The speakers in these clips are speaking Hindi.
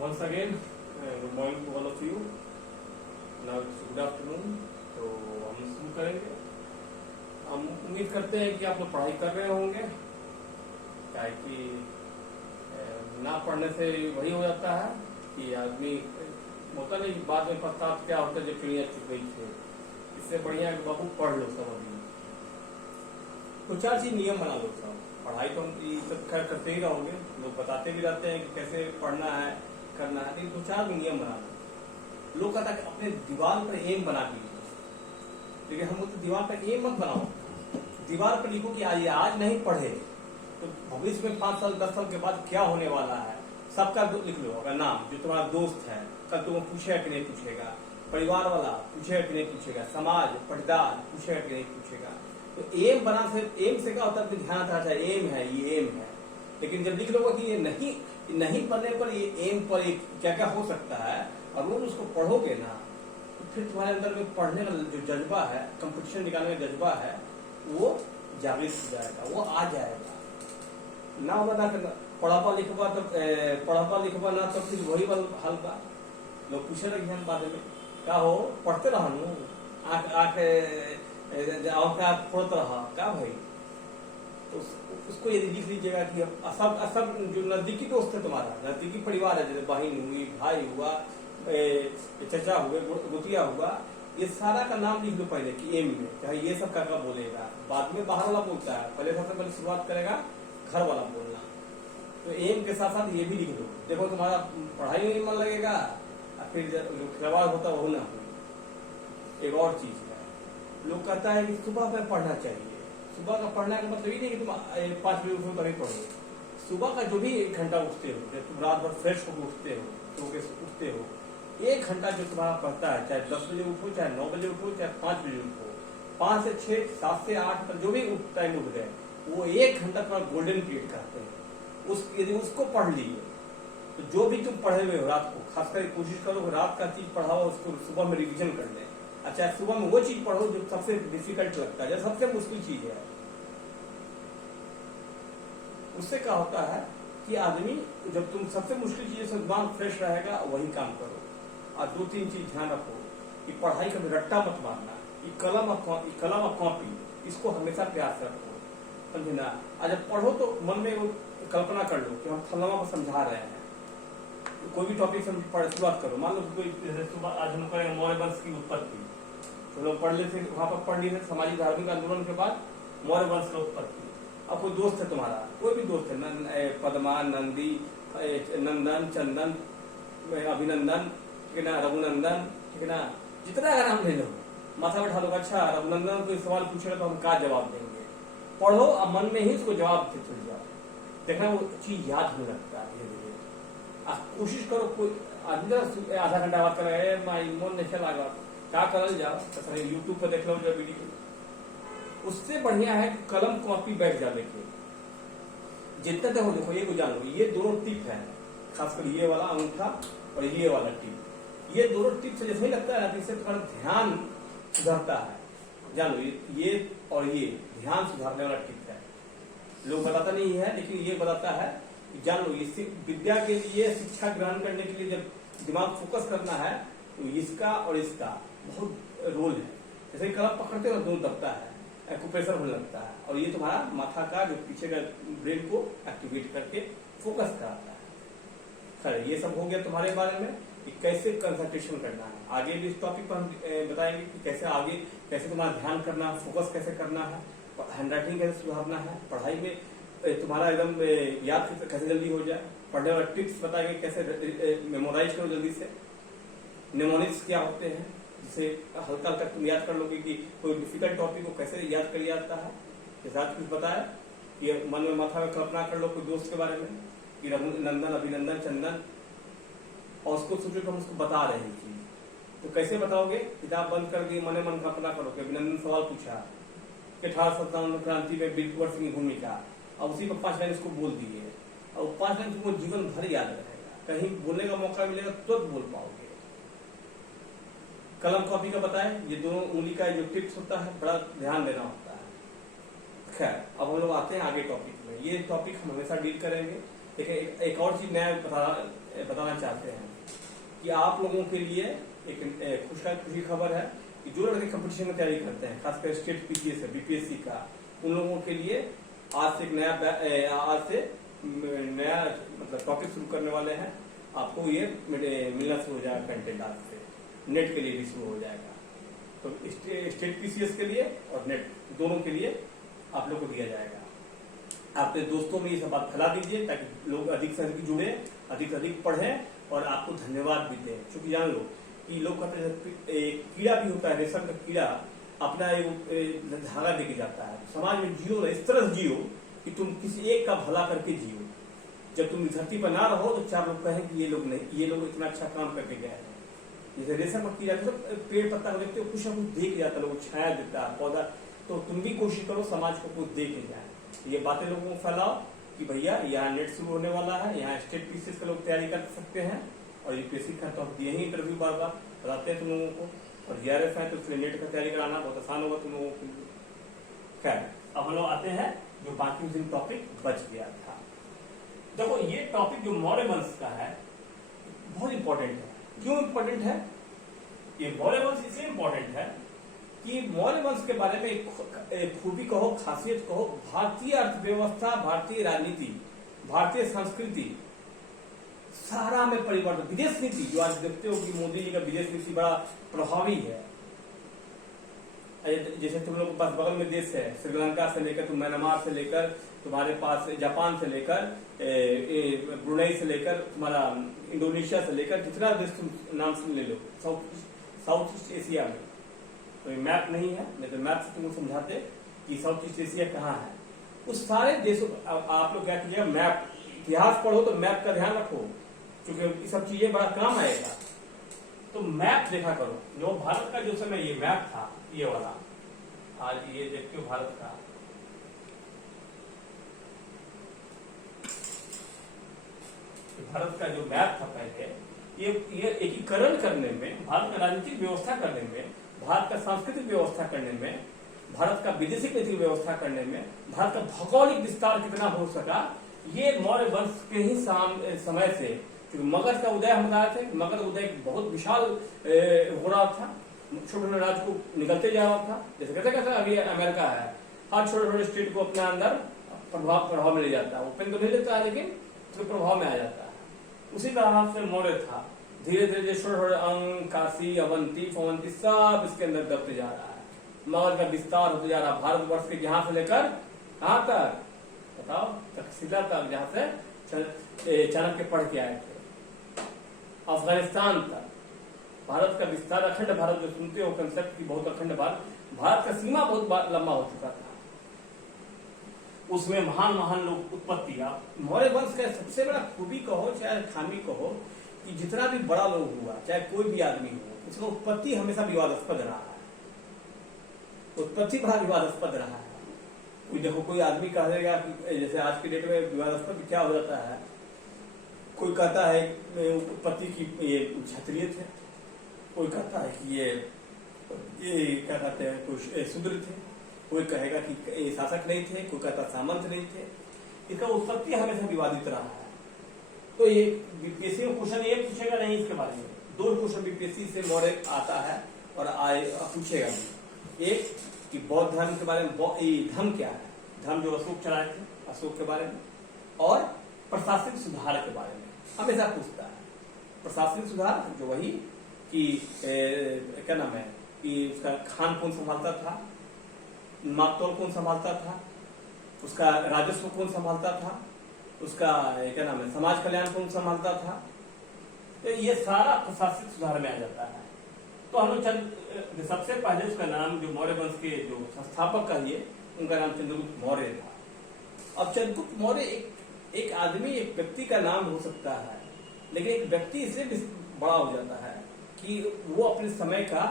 Once again, good morning to all of you. Now it's good afternoon. तो हम शुरू करेंगे। हम उम्मीद करते हैं कि आप लोग पढ़ाई कर रहे होंगे, क्या है कि ना पढ़ने से वही हो जाता है कि आदमी होता नहीं, बाद में पश्चाताप क्या होता है जब चिड़िया चुप गई थे। इससे बढ़िया है कि बाबू पढ़ लो सब अभी। तो चार चीज नियम बना लो सब। पढ़ाई तो हम ये सब खैर करते ही रहोगे, लोग बताते भी रहते हैं कि कैसे पढ़ना है करना है, लेकिन दो चार नियम बना लो। लोग कहता है कि अपने दीवार पर एम बना के लिखो, लेकिन हम तो दीवार पर एम मत बनाओ। दीवार पर लिखो कि आज नहीं पढ़े तो भविष्य में 5 साल 10 साल के बाद क्या होने वाला है सबका लिख लो। अगर नाम जो तुम्हारा दोस्त है कल तुम्हें पूछेगा कि नहीं पूछेगा, परिवार वाला पूछेगा कि नहीं पूछेगा, समाज पटदार पूछेगा कि नहीं पूछेगा। तो एम बना से एम से क्या होता है, ध्यान रखना चाहिए एम है, ये एम है। लेकिन जब लिख लोगे कि ये नहीं पढ़ने पर ये एम पर क्या क्या हो सकता है और रोज उसको पढ़ोगे ना, तो फिर तुम्हारे अंदर में पढ़ने का जो जज्बा है, कंपटीशन निकालने का जज्बा है, वो जागृत हो जाएगा, वो आ जाएगा। ना होगा ना पढ़ापा लिखवा ना तो फिर वही बल हल बा। लोग पूछे लगे हम बाद में क्या हो पढ़ते रहा आँख फोड़ते रहा क्या भाई। तो उसको यदि लिख लीजिएगा कि सब जो नजदीकी दोस्त है तुम्हारा, नजदीकी परिवार है, जैसे बहन हुई, भाई हुआ, चचा हुए, गुतिया हुआ, ये सारा का नाम लिख लो पहले कि एम में, चाहे ये सब का बोलेगा। बाद में बाहर वाला बोलता है, पहले सबसे पहले शुरुआत करेगा घर वाला बोलना। तो एम के साथ साथ ये भी लिख लो। देखो तुम्हारा पढ़ाई में मन लगेगा और फिर जो खिलवाड़ होता है वो ना हो। एक और चीज है, लोग कहता है कि सुबह में पढ़ना चाहिए। सुबह का पढ़ने का मतलब ये नहीं कि तुम 5 बजे उठो तभी पढ़ो। सुबह का जो भी 1 घंटा उठते हो, जब तुम रात भर फ्रेश होकर उठते हो, तो उठते हो, 1 घंटा जो तुम्हारा पढ़ता है, चाहे 10 बजे उठो, चाहे 9 बजे उठो, चाहे 5 बजे उठो, 5 से 6, 7 से 8 तक जो भी टाइम उठ गए, वो 1 घंटा तुम्हारा गोल्डन पीरियड करते हैं। यदि उसको पढ़ लिए तो जो भी तुम पढ़े हुए हो रात को, खासकर कोशिश करो रात का चीज पढ़ाओ, उसको सुबह में रिविजन कर ले। अच्छा, सुबह में वो चीज पढ़ो जो सबसे डिफिकल्ट लगता है, जो सबसे मुश्किल चीज है। उससे क्या होता है कि आदमी जब तुम सबसे मुश्किल चीज से दिमाग फ्रेश रहेगा वही काम करो। और 2-3 चीज ध्यान रखो कि पढ़ाई का रट्टा मत मारना, कि कलम और कॉपी इसको हमेशा प्यार से रखो, समझे ना। आज जब पढ़ो तो मन में वो कल्पना कर लो कि हम फलवा को समझा रहे हैं। कोई भी टॉपिक से शुरुआत करो, मान लो कोई आज हम करेंगे मौर्य वंश की उत्पत्ति, तो लोग पढ़ लेते, वहां पर पढ़ लिए सामाजिक धार्मिक आंदोलन के बाद मौर्य वंश का उत्पत्ति। अब कोई दोस्त है तुम्हारा, कोई भी दोस्त है, पद्मा, नंदी, नंदन, चंदन, अभिनंदन, ठीक है ना, रघुनंदन, ठीक है ना, जितना अगर हम ले लो माथा बैठा लो, अच्छा रघुनंदन कोई सवाल पूछेगा तो हम क्या जवाब देंगे। पढ़ो और मन में ही उसको जवाब दे चल जाओ, देखना वो चीज याद होने लगता है धीरे धीरे। कोशिश करो, कोई आदमी आधा घंटा बात कर रहे हैं, मन नहीं चला क्या करल जाओ, यूट्यूब पर देख लो जो वीडियो, उससे बढ़िया है कि कलम कॉपी बैठ जा देखिए। जितना देखो देखो ये को जान लो, ये दोनों टिप है, खासकर ये वाला अंगूठा और ये वाला टिप, ये दोनों टिप से जैसे ही लगता है इससे तुम्हारा ध्यान सुधरता है। जान लो ये और ये ध्यान सुधारने वाला टिप है। लोग बताता नहीं है, लेकिन ये बताता है कि जान लो ये विद्या के लिए, शिक्षा ग्रहण करने के लिए जब दिमाग फोकस करना है तो इसका और इसका बहुत रोल है। जैसे कलम पकड़ते हो दोनों दबता है, एक्यूप्रेशर होने लगता है, और ये तुम्हारा माथा का जो पीछे का ब्रेन को एक्टिवेट करके फोकस कराता है। सर ये सब हो गया तुम्हारे बारे में कि कैसे कंसंट्रेशन करना है। आगे भी इस टॉपिक पर हम बताएंगे कि कैसे तुम्हारा ध्यान करना, फोकस कैसे करना है, हैंडराइटिंग कैसे सुधारना है, पढ़ाई में तुम्हारा एकदम याद कैसे जल्दी हो जाए, पढ़ने वाला टिप्स बताएंगे कैसे मेमोराइज करो जल्दी से, निमोनिक्स क्या होते हैं जिसे हल्का हल्का तुम याद कर लोगे कि कोई डिफिकल्ट टॉपिक को कैसे याद कर लिया जाता है। के साथ कुछ बताया कि मन में माथा में कल्पना कर लो कोई दोस्त के बारे में कि रघुनंदन, अभिनंदन, चंदन, और उसको सोचो कि हम उसको बता रहे हैं चीज, तो कैसे बताओगे। किताब बंद कर दी, मन कल्पना करो कि अभिनंदन सवाल पूछा कि 1857 क्रांति में वीर कुंवर सिंह की भूमिका, और उसी पर 5 लाइन उसको बोल दिए, और 5 लाइन तुमको जीवन भर याद रहेगा, कहीं बोलने का मौका मिलेगा तुरंत बोल पाओगे। कलम कॉपी का बताएं, ये दोनों उंगली का जो टिप्स होता है बड़ा ध्यान देना होता है। खैर अब हम लोग आते हैं आगे टॉपिक में। ये टॉपिक हम हमेशा डील करेंगे एक और चीज नया बताना चाहते हैं कि आप लोगों के लिए एक खुशी खबर है कि जो लोग कंपटीशन की तैयारी करते हैं, खासकर स्टेट पीसीएस है, बीपीएससी का, उन लोगों के लिए आज से नया मतलब टॉपिक शुरू करने वाले हैं। आपको ये मिलना शुरू हो जाएगा कंटेंट आज से, नेट के लिए भी शुरू हो जाएगा। तो स्टेट पीसीएस के लिए और नेट दोनों के लिए आप लोग को दिया जाएगा। अपने दोस्तों में ये सब बात फैला दीजिए ताकि लोग अधिक से अधिक जुड़े, अधिक से अधिक पढ़ें और आपको धन्यवाद भी दें। क्योंकि जान लो कि लोग कहते हैं कीड़ा भी होता है, रेशम का कीड़ा अपना एक धागा लेके जाता है। समाज में जियो, इस तरह जियो कि तुम किसी एक का भला करके जियो। जब तुम धरती पर ना रहो तो चार लोग कहें कि ये लोग नहीं, ये लोग इतना अच्छा काम करके गए हैं। जैसे रेशम का कीड़ा पेड़ पत्ता देखते हो, कुछ ना कुछ दे के जाता है, लोग छाया देता है पौधा। तो तुम भी कोशिश करो समाज को कुछ दे के जाए। ये बातें लोगों को फैलाओ कि भैया यहाँ नेट शुरू होने वाला है, यहाँ स्टेट पीसीएस का लोग तैयारी कर सकते हैं और यूपीएससी का तो दिए ही इंटरव्यू बार बार बताते हैं तुम लोगों को। और जीआरएफ है तो इसलिए नेट का तैयारी कराना बहुत आसान होगा तुम लोगों के लिए। खैर, अब हम लोग आते हैं जो बाकी उस दिन टॉपिक बच गया था। देखो ये टॉपिक जो मौर्य वंश का है बहुत इंपॉर्टेंट है। क्यों इंपॉर्टेंट है? ये मौर्य वंश इसलिए इंपॉर्टेंट है कि मौर्य वंश के बारे में एक खूबी कहो, खासियत कहो, भारतीय अर्थव्यवस्था, भारतीय राजनीति, भारतीय संस्कृति सारा में परिवर्तन। विदेश नीति जो आज देखते हो कि मोदी जी का विदेश नीति बड़ा प्रभावी है। जैसे तुम लोग के पास बगल में देश है, श्रीलंका से लेकर तुम म्यांमार से लेकर तुम्हारे पास जापान से लेकर ब्रुनेई से लेकर तुम्हारा इंडोनेशिया से लेकर जितना देश तुम नाम सुन ले लो साउथ ईस्ट एशिया में। तो ये मैप नहीं है, नहीं तो मैप से तुमको समझाते कि साउथ ईस्ट एशिया कहाँ है। उस सारे देशों आप लोग क्या कीजिएगा, मैप इतिहास पढ़ो तो मैप का ध्यान रखो क्योंकि ये सब चीजें बड़ा काम आएगा। तो मैप देखा करो। जो भारत का जो समय ये मैप था, ये वाला आज ये देखते हो भारत का, भारत का जो मैप था पहले, ये एकीकरण करने में, भारत का राजनीतिक व्यवस्था करने में, भारत का सांस्कृतिक व्यवस्था करने में, भारत का विदेशी नीति व्यवस्था करने में, भारत का भौगोलिक विस्तार कितना हो सका, ये मौर्य वंश के ही समय से, क्योंकि मगध का उदय हम रहे थे, मगध उदय बहुत विशाल हो रहा था, छोटे छोटे राज्य को निकलते जा रहा था। जैसे कहते कहते अभी अमेरिका है, हर छोटे छोटे स्टेट को अपने अंदर प्रभाव में ले जाता है। ओपन तो नहीं लेता है लेकिन उसके प्रभाव में आ जाता है। उसी तरह से मौर्य था, धीरे धीरे छोटे छोटे अंग, काशी, अवंती, फवंती सब इसके अंदर दबते जा रहा है। मगध का विस्तार होते जा रहा है भारतवर्ष के यहाँ से लेकर कहाँ तक बताओ, तक्षशिला तक, जहाँ से चाणक्य पढ़ के आए थे, अफगानिस्तान तक। भारत का विस्तार, अखंड भारत जो सुनते हो कंसेप्ट की, बहुत अखंड भारत का सीमा बहुत लंबा हो चुका था। उसमें महान महान लोग उत्पत्ति। मौर्य वंश का सबसे बड़ा खूबी कहो चाहे खामी कहो कि जितना भी बड़ा लोग हुआ, चाहे कोई भी आदमी हो, उसका उत्पत्ति हमेशा विवादास्पद रहा है। उत्पत्ति बड़ा विवादास्पद रहा है। कोई देखो, कोई आदमी कहेगा कि जैसे आज के डेट में विवादास्पद क्या हो जाता है, कोई कहता है उत्पत्ति की ये क्षत्रिय थे, कोई कहता है कि ये क्या कहते हैं कुछ शूद्र थे, कोई कहेगा कि ये शासक नहीं थे, कोई कहता सामंत नहीं थे। इसका उत्पत्ति हमेशा विवादित रहा है। तो ये बीपीएससी में क्वेश्चन ये पूछेगा नहीं इसके बारे में, दो क्वेश्चन बीपीएससी से मौर्य आता है और पूछेगा। एक कि बौद्ध धर्म के बारे में, धर्म क्या है, धर्म जो अशोक चलाए थे, अशोक के बारे में, और प्रशासनिक सुधार के बारे में हमेशा पूछता है। प्रशासनिक सुधार जो वही कि क्या नाम है कि उसका खान कौन संभालता था, मापतौल कौन संभालता था, उसका राजस्व कौन संभालता था, उसका क्या नाम है समाज कल्याण कौन संभालता था। तो ये सारा प्रशासनिक सुधार में आ जाता है। तो हम लोग सबसे पहले उसका नाम जो मौर्य वंश के जो संस्थापक कहिए, उनका नाम चंद्रगुप्त मौर्य था। अब चंद्रगुप्त मौर्य एक आदमी, एक व्यक्ति का नाम हो सकता है, लेकिन एक व्यक्ति इससे बड़ा हो जाता है कि वो अपने समय का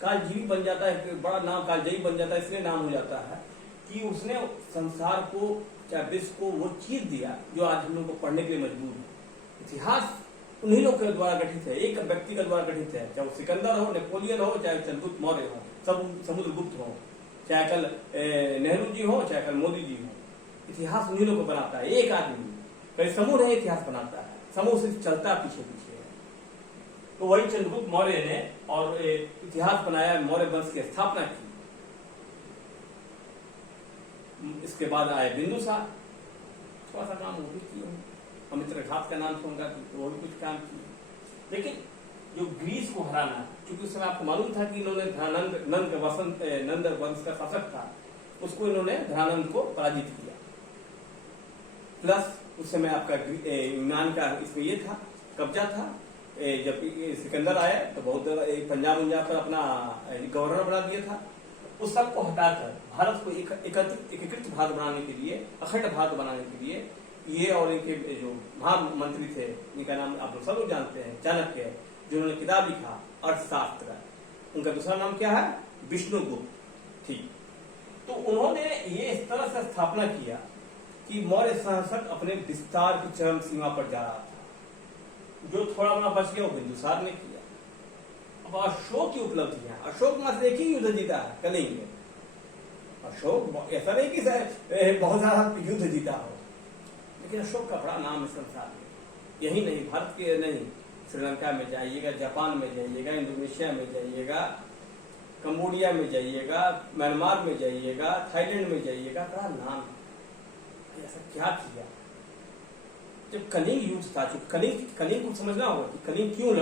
कालजीवी बन जाता है, बड़ा नाम कालजयी बन जाता है। इसलिए नाम हो जाता है कि उसने संसार को, चाहे विश्व को वो चीज दिया जो आज हम लोग को पढ़ने के लिए मजबूर है। इतिहास उन्हीं लोग के द्वारा गठित है, एक व्यक्ति के द्वारा गठित है, चाहे वो सिकंदर हो, नेपोलियन हो, चाहे चंद्रगुप्त मौर्य हो, समुद्रगुप्त हो, चाहे कल नेहरू जी हो, चाहे कल मोदी जी हो। इतिहास उन्हीं लोग को बनाता है, एक आदमी। कई समूह नहीं इतिहास बनाता है, समूह से चलता पीछे पीछे है। तो वही चंद्रगुप्त मौर्य ने और इतिहास बनाया, मौर्य वंश की स्थापना की। इसके बाद आए बिंदुसार, थोड़ा सा काम वो भी किए, अमित्रघात का नाम सुनगा तो वो भी कुछ काम किए। लेकिन जो ग्रीस को हराना, क्योंकि उस समय आपको मालूम था कि इन्होंने नंद वंश का शासक था, उसको इन्होंने धनानंद को पराजित किया। प्लस उस समय आपका यूनान का इसमें ये था, कब्जा था। जब सिकंदर आया तो बहुत पंजाब पर अपना गवर्नर बना दिया था। उस सब को हटाकर भारत को एकीकृत भारत बनाने के लिए, अखंड भारत बनाने के लिए ये और इनके जो महामंत्री थे, इनका नाम आप सब लोग जानते हैं, चाणक्य, जिन्होंने किताब लिखा अर्थशास्त्र। उनका दूसरा नाम क्या है? विष्णुगुप्त। ठीक, तो उन्होंने ये इस तरह से स्थापना किया कि मौर्य शासक अपने विस्तार की चरम सीमा पर जा रहा था। जो थोड़ा बड़ा बच गया वो बिंदुसार ने किया। अब अशोक की उपलब्धियां, अशोक मात्र एक ही युद्ध जीता है, कलिंग में। अशोक ऐसा नहीं कि बहुत सारा युद्ध जीता हो, लेकिन अशोक का बड़ा नाम है संसार में। यही नहीं, भारत के नहीं, श्रीलंका में जाइएगा, जापान में जाइएगा, इंडोनेशिया में जाइएगा, कंबोडिया में जाइएगा, म्यांमार में जाइएगा, थाईलैंड में जाइएगा, बड़ा नाम है। ऐसा क्या किया? जब कलिंग युद्ध था, कलिंग को समझना होगा कि कलिंग क्यों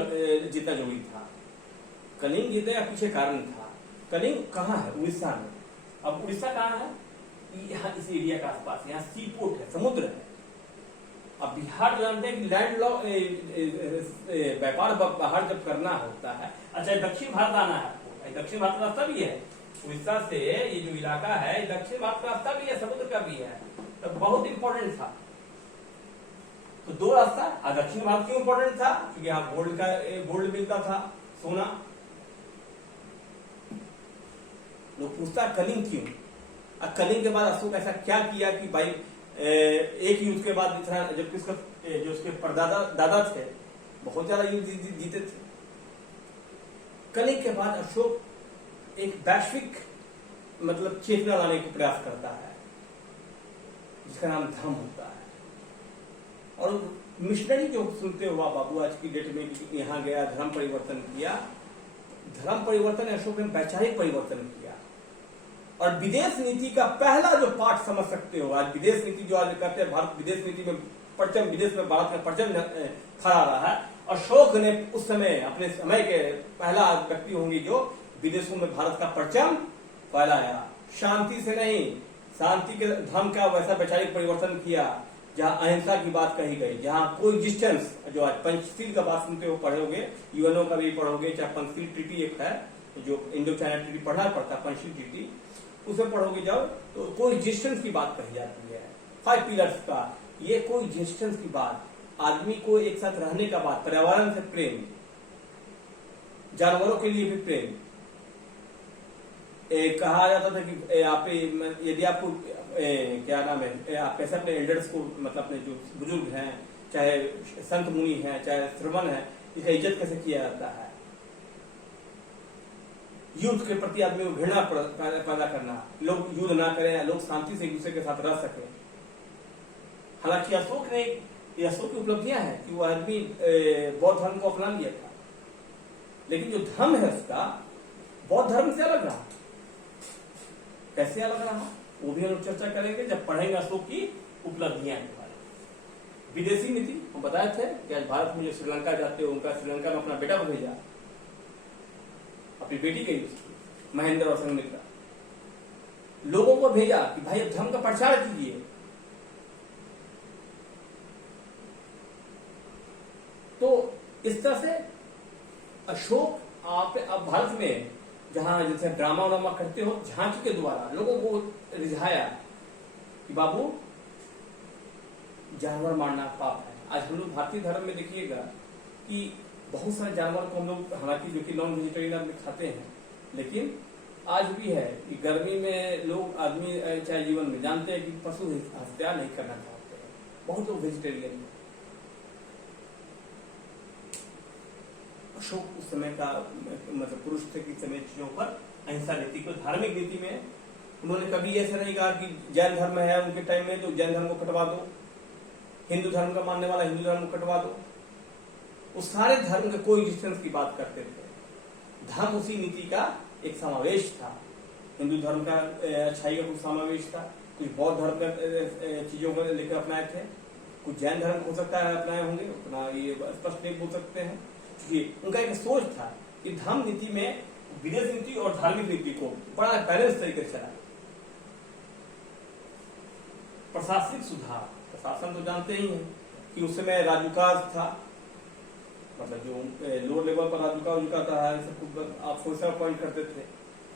जीतना जरूरी था। कलिंग जीतने का पीछे कारण था। कलिंग कहाँ है? उड़ीसा में। अब उड़ीसा कहाँ है? यहाँ इस एरिया के आसपास, यहाँ सी पोर्ट है, समुद्र है। अब बिहार जानते हैं कि लैंड लॉ व्यापार बाहर जब करना होता है, अच्छा दक्षिण भारत आना है आपको, दक्षिण भारत का रास्ता भी है उड़ीसा से, ये जो इलाका है दक्षिण भारत का रास्ता भी है, समुद्र का भी है, तो बहुत इंपॉर्टेंट था। तो दो रास्ता। दक्षिण भारत क्यों इंपॉर्टेंट था? क्योंकि यहाँ गोल्ड मिलता था, सोना। लोग पूछता कलिंग क्यों? अब कलिंग के बाद अशोक ऐसा क्या किया कि भाई एक युद्ध के बाद इतना, जबकि उसका जो उसके दादा थे बहुत ज्यादा युद्ध जीते थे। कलिंग के बाद अशोक एक वैश्विक मतलब चेतना लाने का प्रयास करता है, जिसका नाम धर्म होता है। और मिशनरी जो सुनते हो बाबू आज की डेट में, यहाँ गया, धर्म परिवर्तन किया। धर्म परिवर्तन अशोक ने वैचारिक परिवर्तन किया। और विदेश नीति का पहला जो पाठ समझ सकते हो, आज विदेश नीति जो आज कहते हैं, भारत विदेश नीति में परचम, विदेश में भारत में परचम फहरा रहा है। अशोक ने उस समय, अपने समय के पहला व्यक्ति होंगे जो विदेशों में भारत का परचम फैलाया। शांति से नहीं, शांति के धर्म का वैसा वैचारिक परिवर्तन किया जहां अहिंसा की बात कही गई, जहां कोई डिस्टेंस, जो आज पंचशील का बात सुनते हो, पढ़ोगे, यूएनओ का भी पढ़ोगे, चाहे पंचशील ट्रीटी एक है जो इंडो चाइना ट्रीटी पढ़ना पड़ता है, पंचशील ट्रीटी, उसे पढ़ोगे जाओ तो कोई डिस्टेंस की बात कही जाती है। 5 पिलर्स का, ये कोई डिस्टेंस की बात, आदमी को एक साथ रहने का बात, पर्यावरण से प्रेम, जानवरों के लिए भी प्रेम। कहा जाता था कि आप यदि आपको क्या नाम है, आप कैसे अपने एल्डर्स को, मतलब अपने जो बुजुर्ग हैं, चाहे संत मुनि हैं, चाहे श्रमण है, इसका इज्जत कैसे किया जाता है। युद्ध के प्रति आदमी को घृणा पैदा करना, लोग युद्ध ना करें, लोग शांति से एक दूसरे के साथ रह सके। हालांकि अशोक ने, ये अशोक की उपलब्धियां हैं कि वो आदमी बौद्ध धर्म को अपना लिया था, लेकिन जो धर्म है उसका बौद्ध धर्म से अलग रहा। कैसे अलग रहा वो भी हम चर्चा करेंगे जब पढ़ेंगे अशोक की उपलब्धियां के बारे में। विदेशी नीति हम बताए थे कि आज भारत में जो श्रीलंका जाते हो, उनका श्रीलंका में अपना बेटा को भेजा, अपनी बेटी के महेंद्र और संघमित्रा, लोगों को भेजा कि भाई अब धर्म का प्रचार कीजिए। तो इस तरह से अशोक आप अब भारत में जहां जैसे ड्रामा वामा करते हो, झांकी के द्वारा लोगों को रिझाया कि बाबू जानवर मारना पाप है। आज हम लोग भारतीय धर्म में देखिएगा कि बहुत सारे जानवर को हम लोग, हालांकि जो कि नॉन वेजिटेरियन आदमी खाते हैं, लेकिन आज भी है कि गर्मी में लोग, आदमी चाहे जीवन में जानते हैं कि पशु हत्या नहीं करना चाहते हैं। बहुत लोग वेजिटेरियन हैं। अशोक उस समय का मतलब पुरुष थे कि समय चीजों पर अहिंसा नीति को, धार्मिक नीति में उन्होंने कभी ऐसा नहीं कहा कि जैन धर्म है उनके टाइम में तो जैन धर्म को कटवा दो, हिंदू धर्म का मानने वाला हिंदू धर्म को कटवा दो। उस सारे धर्म के कोई एग्जिस्टेंस की बात करते थे। धर्म उसी नीति का एक समावेश था। हिंदू धर्म का अच्छाई का कुछ समावेश था, कुछ बौद्ध धर्म का चीजों को लेकर अपनाए थे, कुछ जैन धर्म हो सकता है अपनाए होंगे, अपना ये स्पष्ट नहीं बोल सकते हैं, क्योंकि उनका एक सोच था कि धर्म नीति में विदेश नीति और धार्मिक नीति को बड़ा बैलेंस तरीके से चला। प्रशासनिक सुधार, प्रशासन तो जानते ही हैं कि उस समय राजूकाज था, मतलब जो लोअर लेवल पर राजूकाज उनका था, सब ऑफिसर अपॉइंट करते थे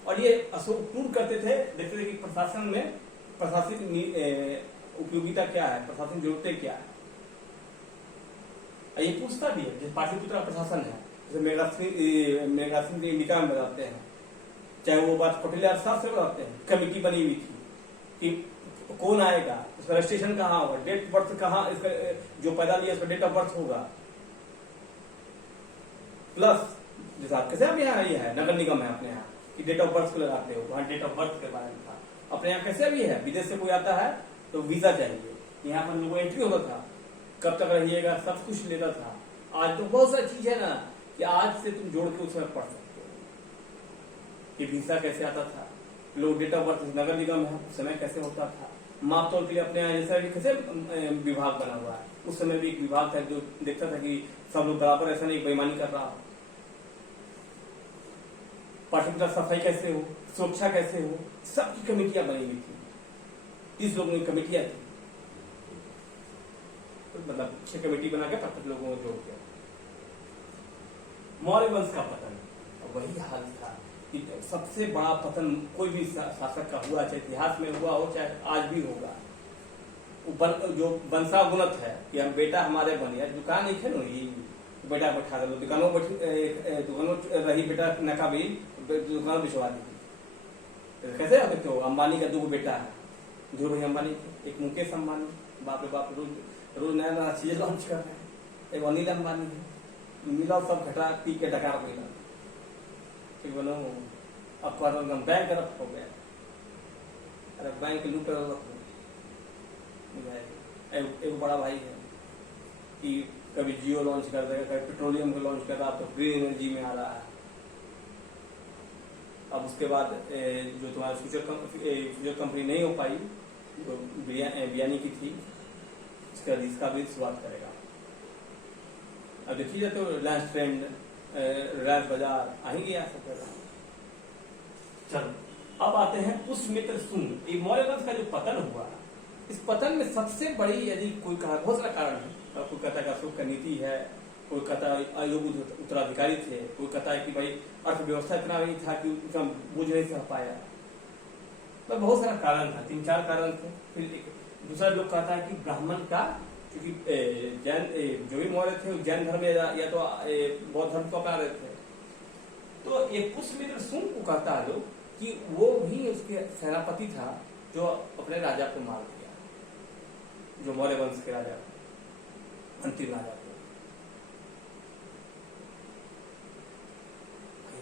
और ये प्रूव करते थे, देखते थे कि प्रशासन में प्रशासनिक उपयोगिता क्या है, प्रशासन जरूरतें क्या है। ये पूछता भी है, जैसे पाटलिपुत्र प्रशासन है, जैसे मेघासन इंडिका में बताते हैं, चाहे वो बात पटेल अर्थशास्त्र से बताते हैं, कमेटी बनी हुई थी कि कौन आएगा, उसका रजिस्ट्रेशन कहाँ होगा, डेट बर्थ कहाँ, इसका जो पैदा लिया उसका डेट ऑफ बर्थ होगा, प्लस जैसे आपके साथ यहाँ ये है नगर निगम है अपने यहाँ कि डेट ऑफ बर्थ को लगाते हो, वहाँ डेट ऑफ बर्थ के बारे में था। अपने यहाँ कैसे भी है, विदेश से कोई आता है तो वीजा चाहिए, यहाँ पर लोगों एंट्री होता था, कब तक रहिएगा, सब कुछ लेता था। आज तो बहुत सारी चीज है ना कि आज से तुम जोड़ के उसमें पढ़ सकते हो कि वीजा कैसे आता था, लोग डेट ऑफ बर्थ नगर निगम है उस समय कैसे होता था, माप तौल के लिए अपने यहाँ जैसा कैसे विभाग बना हुआ है, उस समय भी एक विभाग था जो देखता था कि सब लोग बराबर, ऐसा नहीं बेईमानी कर रहा हो, पाठ्यक्रम सफाई कैसे हो, सुरक्षा कैसे हो, सबकी कमेटियां बनी हुई थी। 30 लोगों की कमेटियां थी, तो मतलब 6 कमेटी बना के 55 लोगों को जोड़ दिया। मौर्य वंश का पतन, वही हाल था कि सबसे बड़ा पतन कोई भी शासक का हुआ, चाहे इतिहास में हुआ हो चाहे आज भी होगा, जो वंशागुणत है कि हम बेटा हमारे बने, दुकान नहीं थे ना, बेटा बैठा दो, दुकानों रही बेटा नकाबी, दुकान बिछवा दी। कैसे आप देखते हो, अंबानी का 2 बेटा है, धीरू भाई अंबानी, एक मुकेश अंबानी, बाप रे बाप, रोज नया नया चीज लॉन्च कर रहे हैं, एक अनिल अंबानी है, मिला सब घटा पी के डकार मिला, ठीक बोलो, अब बैंक तरफ हो गया, अरे बैंक लूट एक बड़ा भाई है कि कभी जियो लॉन्च कर देगा, कभी पेट्रोलियम को लॉन्च कर रहा, तो ग्रीन एनर्जी में आ रहा है। अब उसके बाद जो तुम्हारा फ्यूचर कंपनी नहीं हो पाई, जो बियानी की थी, उसके बाद इसका भी शुरुआत करेगा। अब देखिए जाए तो रिलायंस ट्रेंड, रिलायंस बाजार आ ही गया सब कर रहा। चलो अब आते हैं पुष्यमित्र सुंग। ये मौर्य वंश का जो पतन हुआ, इस पतन में सबसे बड़ी यदि कोई कहा, बहुत सारा कारण है, कोई कहता है अशोक का नीति है, कोई कहता है अयोग्य उत्तराधिकारी थे, कोई कहता है कि भाई अर्थव्यवस्था इतना नहीं था कि उसका बोझ नहीं सह पाया, तो बहुत सारा कारण था, 3-4 कारण थे। फिर दूसरा लोग कहता है कि ब्राह्मण का, क्योंकि जैन जो भी मौर्य थे जैन धर्म या तो बौद्ध धर्म को अपना रहे थे, तो एक पुष्यमित्र सुंग को कहता है लोग कि वो भी उसके सेनापति था जो अपने राजा को मार दिया, जो मौर्य वंश के राजा अंतिम राजा को।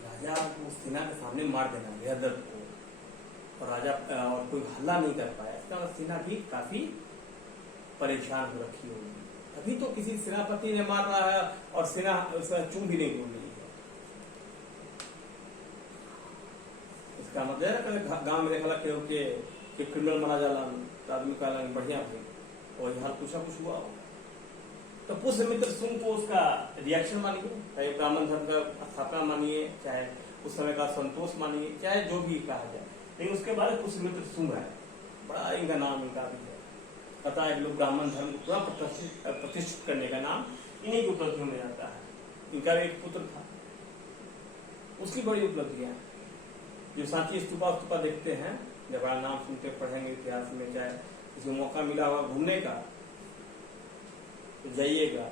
राजा को सेना के सामने मार देना बेहद को, और राजा और कोई हल्ला नहीं कर पाया, इसका सेना भी काफी परेशान हो रखी होगी। अभी तो किसी सेनापति ने मार रहा है और सेना चुम भी नहीं बोल रही है। इसका मतलब गांव में देखा कि क्रिमिनल माना जाला, आदमी का बढ़िया थे, वही हाल कुछ हुआ हो। तो पुष्यमित्र सुंग को उसका रिएक्शन मानिए, चाहे ब्राह्मण धर्म का स्थापना मानिए, चाहे उस समय का संतोष मानिए, चाहे जो भी कहा जाए, लेकिन उसके बाद पुष्यमित्र सुंग है, बड़ा इनका नाम इनका भी है। पता है लोग ब्राह्मण धर्म को पूरा प्रतिष्ठित करने का नाम इन्हीं की उपलब्धियों में आता है। इनका एक पुत्र था, उसकी बड़ी उपलब्धियां, जो सांची स्तूपा देखते हैं, जब बड़ा नाम सुनते पढ़ेंगे इतिहास में, चाहे किसी मौका मिला हुआ घूमने का तो जाइएगा,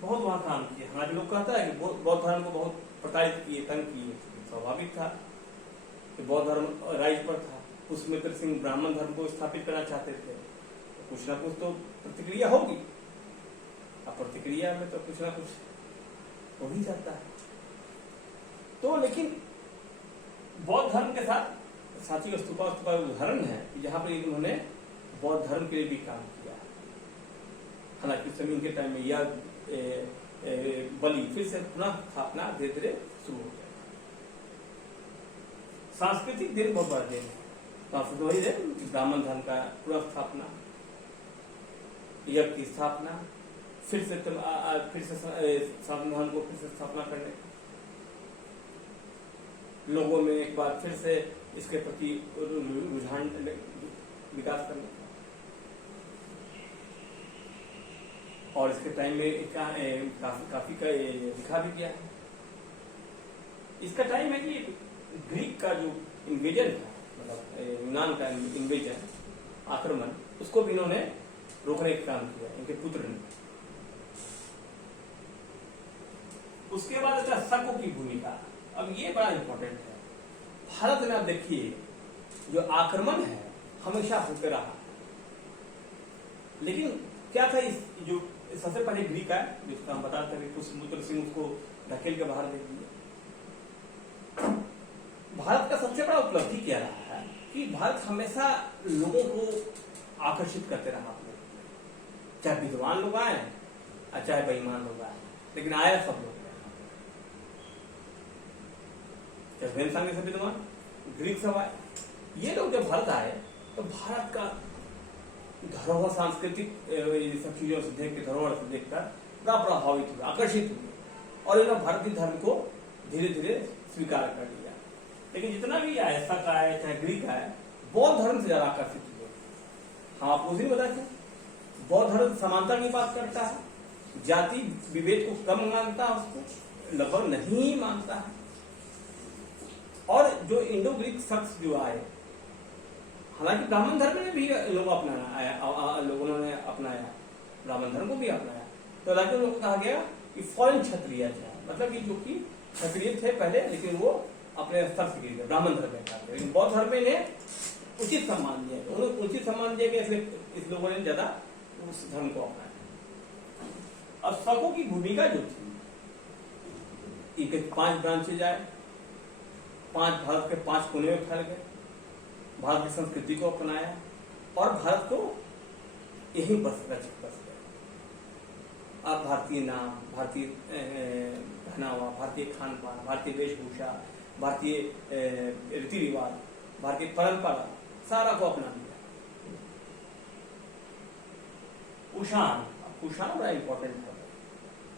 बहुत वहां काम किया। हमारे लोग कहता है कि बौद्ध धर्म को बहुत प्रताड़ित किए, तंग किए, स्वाभाविक था कि बौद्ध धर्म राइज पर था, पुष्यमित्र सिंह ब्राह्मण धर्म को स्थापित करना चाहते थे, तो कुछ ना कुछ तो प्रतिक्रिया होगी। अब प्रतिक्रिया में तो कुछ ना कुछ हो ही जाता है। तो लेकिन बौद्ध धर्म के साथ सांची का स्तूपा उदाहरण है जहां पर इन्होंने बौद्ध धर्म के लिए भी काम किया। हालांकि समय के टाइम में यह बलि फिर से पुनः स्थापना धीरे धीरे शुरू हो जाए। सांस्कृतिक दिन बहुत बड़ा दिन है, सांस्कृतिक वही दिन ब्राह्मण धर्म का पुनः स्थापना, यज्ञ की स्थापना, फिर से ब्राह्मण धर्म को फिर से स्थापना करने, लोगों में एक बार फिर से इसके प्रति रुझान विकास करने, और इसके टाइम में काफी का लिखा भी गया है। इसका टाइम है कि ग्रीक का जो इन्वेजन था, मतलब यूनान का इन्वेजन, आक्रमण, उसको भी इन्होंने रोकने का काम किया, इनके पुत्र ने। उसके बाद अच्छा शकों की भूमिका, अब ये बड़ा इंपॉर्टेंट है। भारत में आप देखिए जो आक्रमण है हमेशा होते रहा, लेकिन क्या था, इस जो सबसे पहले ग्रीक है जिसका हम बताते हैं, पुष्यमित्र सिंह उसको धकेल के बाहर दे दिए। भारत का सबसे बड़ा उपलब्धि क्या रहा है कि भारत हमेशा लोगों को आकर्षित करते रहा अपने, चाहे विद्वान लोग आए और चाहे बेईमान लोग आए, लेकिन आया सब लोग, चाहे से विद्वान ग्रीक सब आए। ये लोग जब भारत आए तो भारत का धरोहर, सांस्कृतिक सब चीजों से देख के, धरोहर से देखकर बड़ा प्रभावित हुए, आकर्षित हुए, और इन्होंने भारतीय धर्म को धीरे धीरे स्वीकार कर लिया। लेकिन जितना भी आए, शक आए चाहे ग्रीक आए, बौद्ध धर्म से ज्यादा आकर्षित हुए। हम आपको उसी में बताते हैं, बौद्ध धर्म समानता की बात करता है, जाति विभेद को कम मानता है, उसको लगभग नहीं मानता है। और जो इंडो ग्रीक शख्स जो आए, हालांकि ब्राह्मण धर्म में भी लोग अपनाया, लोगों ने अपनाया, ब्राह्मण धर्म को भी अपनाया, तो हालांकि लोगों को कहा गया कि फॉरेन क्षत्रिय थे, मतलब कि जो कि क्षत्रिय थे पहले, लेकिन वो अपने स्तर से गिर गए, ब्राह्मण धर्म में थे। लेकिन बौद्ध धर्म ने उचित सम्मान दिया, उन्होंने उचित सम्मान दिया कि इसलिए इस लोगों ने ज्यादा उस धर्म को अपनाया। अब शकों की भूमिका जो थी, इनके 5 ब्रांचेज आए, 5 भारत के 5 कोने में फैल गए, भारत की संस्कृति को अपनाया और भारत को यही बस गए। अब भारतीय नाम, भारतीय पहनावा, भारतीय खान पान, भारतीय वेशभूषा, भारतीय रीति रिवाज, भारतीय परंपरा, सारा को अपना लिया। कुषाण, कुषाण बड़ा इंपॉर्टेंट है,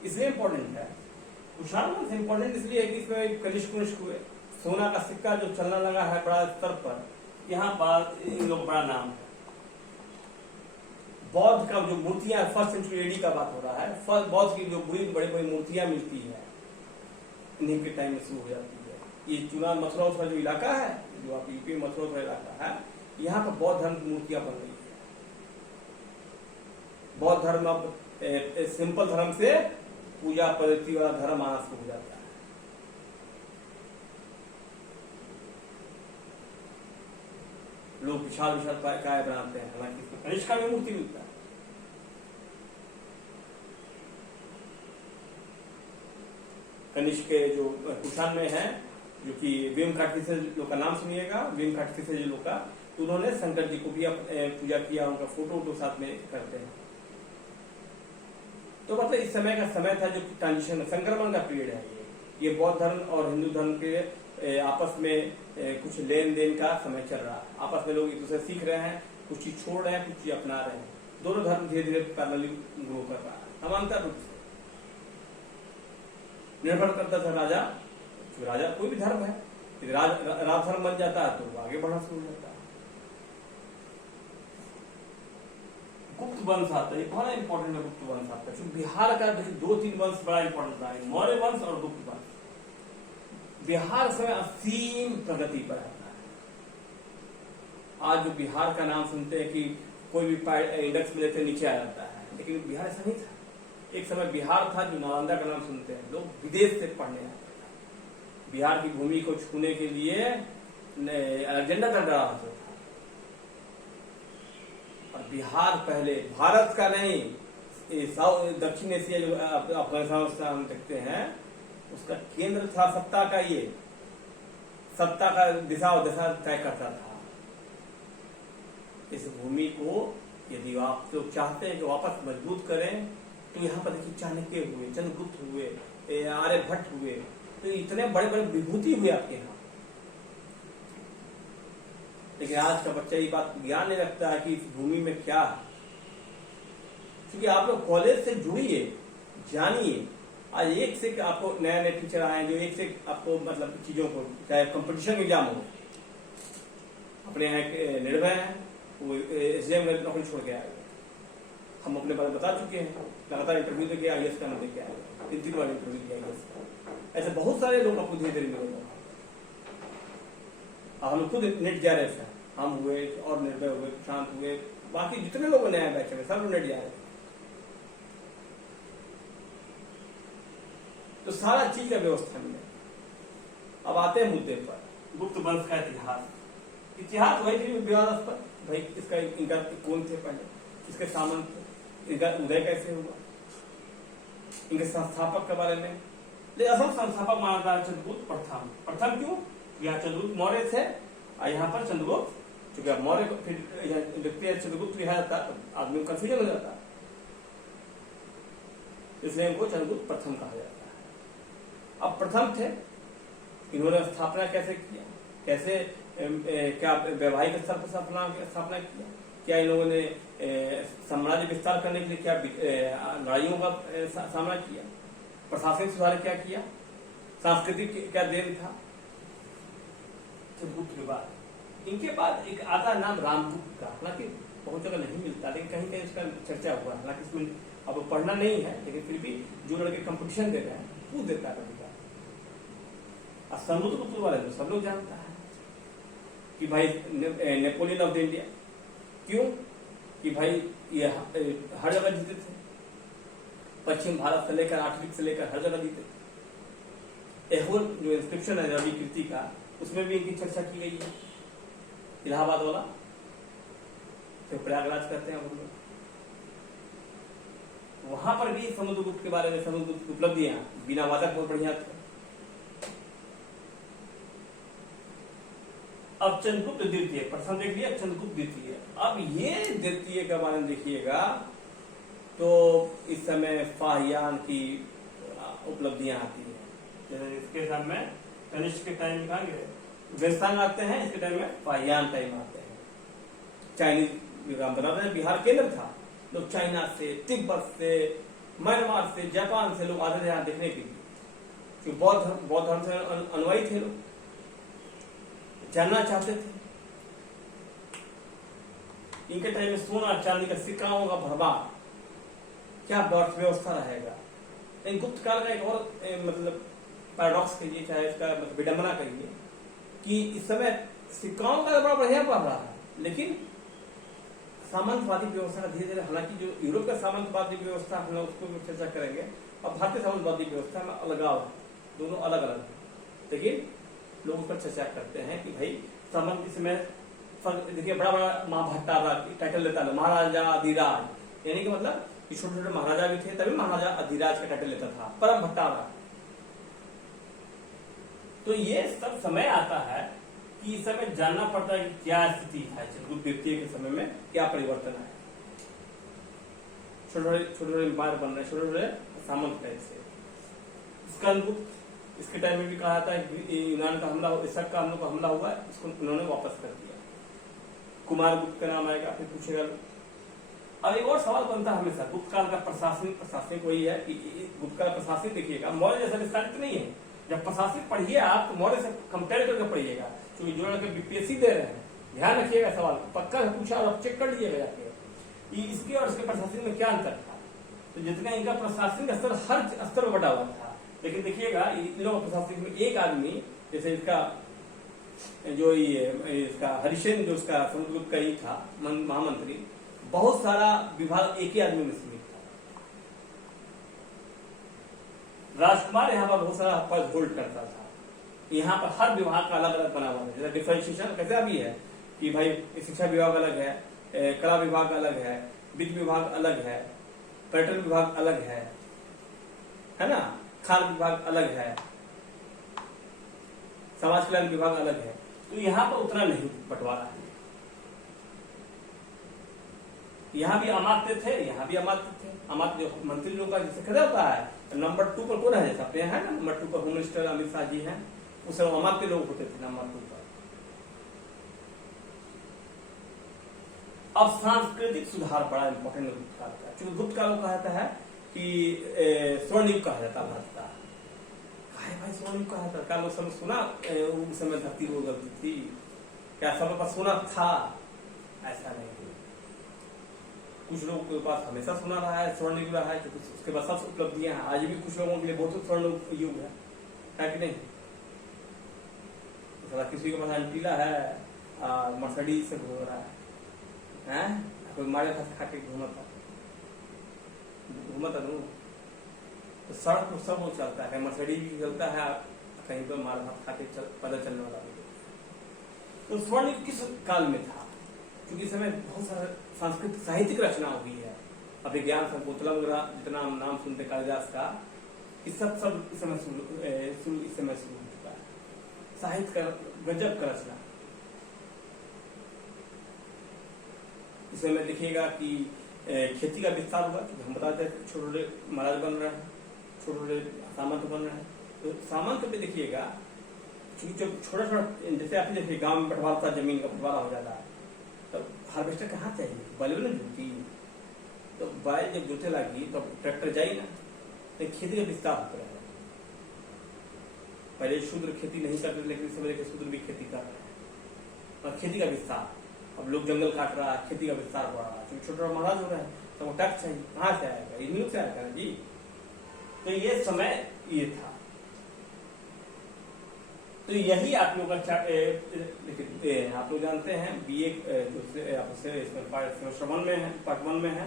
इसलिए इंपॉर्टेंट है, कुषाण इंपॉर्टेंट इसलिए है कि इसमें कनिष्क हुए, सोना का सिक्का जो चलने लगा है बड़ा स्तर पर, यहाँ पर इन लोग बड़ा नाम है। बौद्ध का जो मूर्तियां, 1st सेंचुरी एडी का बात हो रहा है, बौद्ध की जो बड़ी बड़ी मूर्तियां मिलती है, इन्हीं के टाइम में शुरू हो जाती है। ये चुना मथुरा का जो इलाका है, जो आप यूपी मथुरा का इलाका है, यहाँ पर बौद्ध धर्म की मूर्तियां बन रही है। बौद्ध धर्म अब सिंपल धर्म से पूजा पद्धति वाला धर्म आना शुरू हो जाता है। लोग विशाल विशाल काय बनाते हैं, हालांकि कनिष्क का भी मूर्ति मिलता है। कनिष्क के जो कुषाण में है, जो कि व्योमकाटविसेज लोग का नाम सुनिएगा, व्योमकाटविसेज लोग का, तो उन्होंने शंकर जी को भी पूजा किया, उनका फोटो साथ में करते हैं। तो मतलब इस समय का समय था जो ट्रांजिशन, संक्रमण का पीरियड है। ये बौद्ध धर्म और हिंदू धर्म के आपस में कुछ लेन देन का समय चल रहा है। आपस में लोग एक दूसरे सीख रहे हैं, कुछ चीज छोड़ रहे हैं, कुछ चीज अपना रहे हैं। दोनों धर्म धीरे धीरे पैरेलली ग्रो कर रहा है, समांतर रूप से। निर्भर करता था राजा कोई भी धर्म है, यदि राज धर्म बन जाता है तो वो आगे बढ़ना शुरू हो जाता है। गुप्त वंश आता है, बड़ा इंपॉर्टेंट है गुप्त वंश आता है। बिहार का 2-3 वंश बड़ा इंपॉर्टेंट था, मौर्य वंश और गुप्त वंश। बिहार समय असीम प्रगति पर आता है। आज जो बिहार का नाम सुनते हैं कि कोई भी इंडेक्स में लेते नीचे आ जाता है, लेकिन बिहार ऐसा नहीं था। एक समय बिहार था जो नालंदा का नाम सुनते हैं, लोग विदेश से पढ़ने आते थे। बिहार की भूमि को छूने के लिए एजेंडा का डरा होता था। और बिहार पहले भारत का नहीं, दक्षिण एशिया जो अफगानिस्तान हम देखते हैं, उसका केंद्र था सत्ता का। ये सत्ता का दिशा और दशा तय करता था। इस भूमि को यदि आप तो चाहते हैं कि वापस मजबूत करें, तो यहाँ पर देखिए चाणक्य हुए, चंद्रगुप्त हुए, आर्यभट्ट हुए, तो इतने बड़े बड़े विभूति हुए आपके यहाँ। लेकिन आज का बच्चा ये बात ज्ञान नहीं रखता है कि इस भूमि में क्या है। क्योंकि आप लोग कॉलेज से जुड़िए, जानिए। आज एक से आपको नए नए टीचर आए जो एक से आपको मतलब चीजों को, चाहे कंपटीशन एग्जाम हो, अपने यहाँ निर्भय है, वो एसडीएम में नौकरी छोड़ के आए। हम अपने बारे में बता चुके हैं, लगातार इंटरव्यू देके आईएएस का नाम देके आए, 3 बार इंटरव्यू दिया आईएएस का। ऐसे बहुत सारे लोग आपको धीरे धीरे मिलेंगे। हम खुद नेट जा रहे थे, हम हुए और निर्भय हुए, शांत हुए, बाकी जितने लोग नए बैठे हुए सब नेट जा रहे थे। तो सारा चीज का व्यवस्था मिले। अब आते हैं मुद्दे पर, गुप्त वंश का इतिहास। इतिहास वही थी विवादास्पद, भाई इसका इनका कौन थे पहले, इसके सामंत थे, इनका उदय कैसे हुआ, इनके संस्थापक के बारे में। लेकिन असल संस्थापक माना था चंद्रगुप्त प्रथम। प्रथम क्यों? यहाँ चंद्रगुप्त मौर्य थे और यहाँ पर चंद्रगुप्त, क्योंकि अब मौर्य फिर व्यक्ति चंद्रगुप्त लिखा जाता है, आदमी को कंफ्यूजन हो जाता है, इसलिए इनको चंद्रगुप्त प्रथम कहा जाता है। अब प्रथम थे, इन्होंने स्थापना कैसे किया, कैसे क्या वैवाहिक स्तर पर स्थापना किया, क्या इन लोगों ने साम्राज्य विस्तार करने के लिए क्या लड़ाइयों का सामना किया, प्रशासनिक सुधार क्या किया, सांस्कृतिक क्या देन था। चंद्रगुप्त के बाद इनके बाद एक आता नाम रामगुप्त का, हालांकि बहुत जगह नहीं मिलता, लेकिन कहीं कहीं इसका चर्चा हुआ। हालांकि इसमें अब पढ़ना नहीं है, लेकिन फिर भी जो लड़के कंपटीशन दे रहे हैं पूछ देता है। समुद्रगुप्त के बारे में सब लोग जानता है कि भाई नेपोलियन ऑफ द इंडिया। क्यों? कि भाई ये हर जगह जीते थे, पश्चिम भारत से लेकर आर्कटिक से लेकर हर जगह जीते थे। एहोल जो इंस्क्रिप्शन है रवि कृति का, उसमें भी इनकी चर्चा की गई है। इलाहाबाद वाला फिर प्रयागराज कहते हैं हम लोग, वहां पर भी समुद्रगुप्त के बारे में, समुद्रगुप्त की उपलब्धियां, बिना वादक बहुत बढ़िया थे। अब चंद्रगुप्त द्वितीय, प्रथम देख लिया, चंद्रगुप्त द्वितीय। अब ये द्वितीय के बारे में देखिएगा तो इस समय फाहियान की उपलब्धियां आती है। जैसे इसके सामने कनिष्क के टाइम कहा वेस्तान आते हैं, इसके टाइम में फाहियान टाइम आते हैं। चाइनीज बना रहे, बिहार केंद्र था, लोग चाइना से, तिब्बत से, म्यांमार से, जापान से लोग आते थे यहाँ देखने के लिए, क्योंकि बौद्ध धर्म से अनुयायी थे, लोग जानना चाहते थे। इनके टाइम में सोना चांदी का सिक्काओं का भरमार, क्या अर्थव्यवस्था रहेगा। लेकिन गुप्त काल का एक और मतलब पैराडॉक्स कहिए, चाहे इसका मतलब विडंबना कहिए, कि इस समय सिक्काओं का बड़ा बढ़िया बढ़ रहा है, लेकिन सामंतवादी व्यवस्था का धीरे धीरे, हालांकि जो यूरोप का सामंतवादी व्यवस्था हम लोग उसको भी चर्चा करेंगे, और भारतीय सामंतवादी व्यवस्था में अलगाव है, दोनों अलग अलग है। लेकिन लोग उस पर चर्चा करते हैं कि भाई सामंत इसमें देखिए बड़ा बड़ा महाभट्टारा टाइटल लेता है, महाराजा अधिराज, यानी कि मतलब छोटे छोटे महाराजा भी थे, तभी महाराजा अधिराज का टाइटल लेता था, परम भट्टारा। तो ये सब समय आता है कि इस समय जानना पड़ता है कि क्या स्थिति है चंद्रगुप्त द्वितीय के समय में, क्या परिवर्तन है। छोटे छोटे एम्पायर बन रहे, छोटे छोटे सामंत टाइप से। स्कंदगुप्त, इसके टाइम में भी कहा था यूनान का हमला, इसक का हम लोग का हमला हुआ, इसको उन्होंने वापस कर दिया। कुमार गुप्त का नाम आएगा, फिर पूछेगा। अब एक और सवाल बनता है हमेशा, गुप्त काल का प्रशासनिक वही है कि गुप्त काल प्रशासनिक देखिएगा, मौर्य जैसा विस्तारित नहीं है। जब प्रशासनिक पढ़िए आप तो मौर्य से कंपेयर करके पढ़िएगा, क्योंकि जो लड़के बीपीएससी दे रहे हैं, ध्यान रखिएगा सवाल पक्का पूछा और चेक कर लीजिएगा जाके इसके और इसके प्रशासनिक में क्या अंतर था। तो जितना इनका प्रशासनिक स्तर हर स्तर पर बढ़ा हुआ था, लेकिन देखिएगा इन लोगों प्रशासनिक में एक आदमी, जैसे इसका जो इसका हरिशेन, जो उसका समुद्रगुप्त का ही था महामंत्री, बहुत सारा विभाग एक ही आदमी में सीमित था। राजकुमार यहाँ पर बहुत सारा पद होल्ड करता था। यहाँ पर हर विभाग का अलग अलग बना हुआ है, जैसे डिफरेंशिएशन कैसे अभी है कि भाई शिक्षा विभाग अलग है, कला विभाग अलग है, वित्त विभाग अलग है, पर्यटन विभाग अलग है ना, खान विभाग अलग है, समाज कल्याण विभाग अलग है। तो यहाँ पर उतना नहीं बंटवारा है। यहाँ भी अमात्य थे, यहाँ भी अमात्य थे। अमात्य जो मंत्री लोग का जैसे खड़ा होता है, नंबर 2 पर कौन है, जैसे अपने है ना नंबर 2 पर होम मिनिस्टर अमित शाह जी हैं, उस अमात्य लोग होते थे नंबर 2 पर। अब सांस्कृतिक सुधार बड़ा इंपॉर्टेंट गुप्त काल का, क्योंकि गुप्त काल को कहा जाता है कि स्वर्ण युग कहा जाता भारत का। काहे भाई स्वर्ण युग कहा जाता, लोग सब सुना उस समय धरती हो गलती थी क्या, सब पास सोना था? ऐसा नहीं, कुछ लोगों के पास हमेशा सोना रहा है, स्वर्ण युग रहा है, क्योंकि उसके पास सब उपलब्धियां हैं। आज भी कुछ लोगों के लिए बहुत स्वर्ण युग है कि नहीं? किसी के पास एंटीला है, मर्सिडीज से घूम रहा है, कोई मारे खा के घूमता नू, तो सड़क पर सब वो चलता है, मर्सिडीज भी चलता है, कहीं पर मार भात खा के पैदल चलने वाला भी। तो स्वर्ण युग किस काल में था? क्योंकि इस समय बहुत सारा सांस्कृतिक साहित्यिक रचना हुई है। अभिज्ञान संकोतलम वगैरह जितना नाम सुनते कालिदास का, इस सब इस समय शुरू हो चुका है। साहित्य का गजब का रचना। इस समय देखिएगा कि खेती का विस्तार हुआ, हम बताते हैं छोटे छोटे महाराज बन रहे हैं, छोटे छोटे सामंत बन रहे हैं। तो सामंत पे देखिएगा जब छोटा छोटा, जैसे आप देखिए गांव में बंटवारा था, जमीन का बंटवारा हो जाता है, तब हार्वेस्टर कहाँ चाहिए, बैल में जुटती, तो बैल जब जुटे लगी तो ट्रैक्टर जाए ना, तो खेती का विस्तार होता रहा। पहले शूद्र खेती नहीं करते, लेकिन इस समय देखिए शूद्र भी खेती कर रहे हैं, और खेती का विस्तार। अब लोग जंगल काट रहा है, खेती का विस्तार बढ़ रहा है, क्योंकि छोटा महाराज हो रहा है, तो टैक्स चाहिए, कहाँ से आएगा, इन्हीं से आएगा जी। तो ये समय ये था। तो यही आप लोग का देखिए, आप लोग जानते हैं बीए सेमेस्टर 1 में है, पार्ट 1 में है,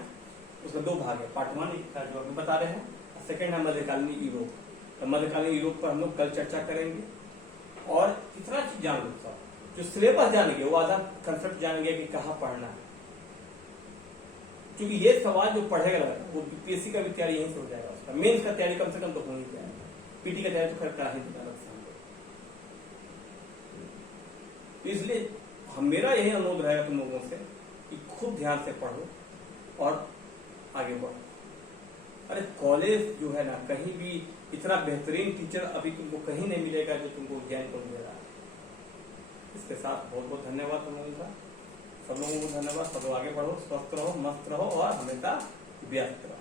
उसका 2 भाग है। पार्ट 1 जो अभी बता रहे हैं, सेकंड है मध्यकालीन यूरोप। तो मध्यकालीन यूरोप पर हम लोग कल चर्चा करेंगे। और कितना चीज जान लो, सब जो सिलेबस जानेंगे वो आधा कंसेप्ट जानेंगे कि कहाँ पढ़ना है, क्योंकि ये सवाल जो पढ़ेगा वो पीएससी का भी तैयारी यहीं से हो जाएगा, उसका मेंस का तैयारी कम से कम तो हो ही जाएगा, पीटी का तैयारी तो खैर करा ही देगा। इसलिए मेरा यही अनुरोध रहेगा तुम लोगों से कि खूब ध्यान से पढ़ो और आगे बढ़ो। अरे कॉलेज जो है ना, कहीं भी इतना बेहतरीन टीचर अभी तुमको कहीं नहीं मिलेगा जो तुमको ज्ञान को मिल रहा है। इसके साथ बहुत बहुत धन्यवाद तुम लोगों का, सब लोगों को धन्यवाद। सब लोग आगे बढ़ो, स्वस्थ रहो, मस्त रहो और हमेशा व्यस्त रहो।